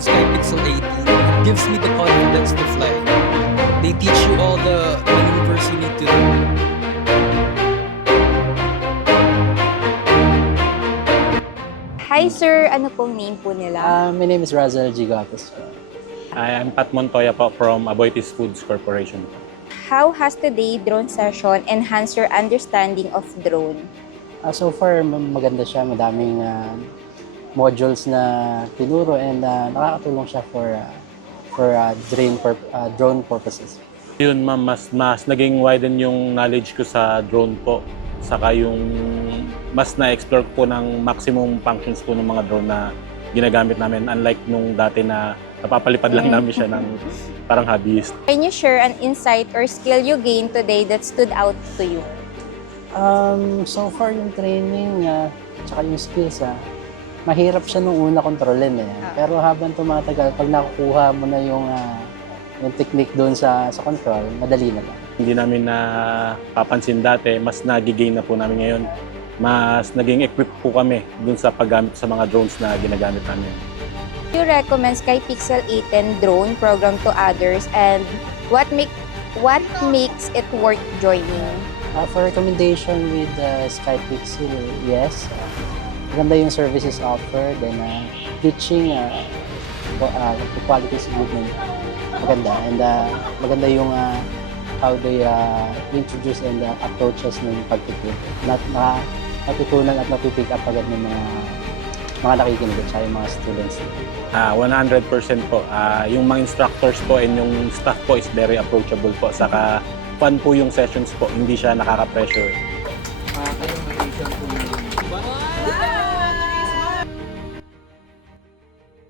in Skypixel 18, it gives me the confidence to fly. They teach you all the maneuvers you need to do. Hi sir, ano pong name po nila? My name is Razel Gigatos. I am Pat Montoya po from Aboitiz Foods Corporation. How has today drone session enhanced your understanding of drone? So far, maganda siya. Madaming modules na tinuro and nakakatulong siya for drone purposes. Yun ma'am, mas naging widen yung knowledge ko sa drone po. Saka yung mas na-explore ko po ng maximum functions po ng mga drone na ginagamit namin. Unlike nung dati na napapalipad lang namin siya ng parang hobbyist. Can you share an insight or skill you gained today that stood out to you? So far, yung training tsaka yung skills, mahirap siya nung una kontrolin eh. Pero habang tumatagal, pag nakukuha mo na yung technique doon sa control, madali na lang. Hindi namin napapansin dati, mas nagigain na po namin ngayon. Mas naging equipped po kami dun sa paggamit sa mga drones na ginagamit namin. You recommend Skypixel 18 drone program to others and what makes it worth joining? For recommendation with Skypixel, yes. Maganda yung services offered and teaching the quality is good na maganda. And maganda yung how they introduce and approaches ng pagtuturo. Natutunan at napipick up agad ng mga nakikinig at yung mga students. 100% po. Yung mga instructors po and yung staff po is very approachable po. Saka fun po yung sessions po, hindi siya nakaka-pressure.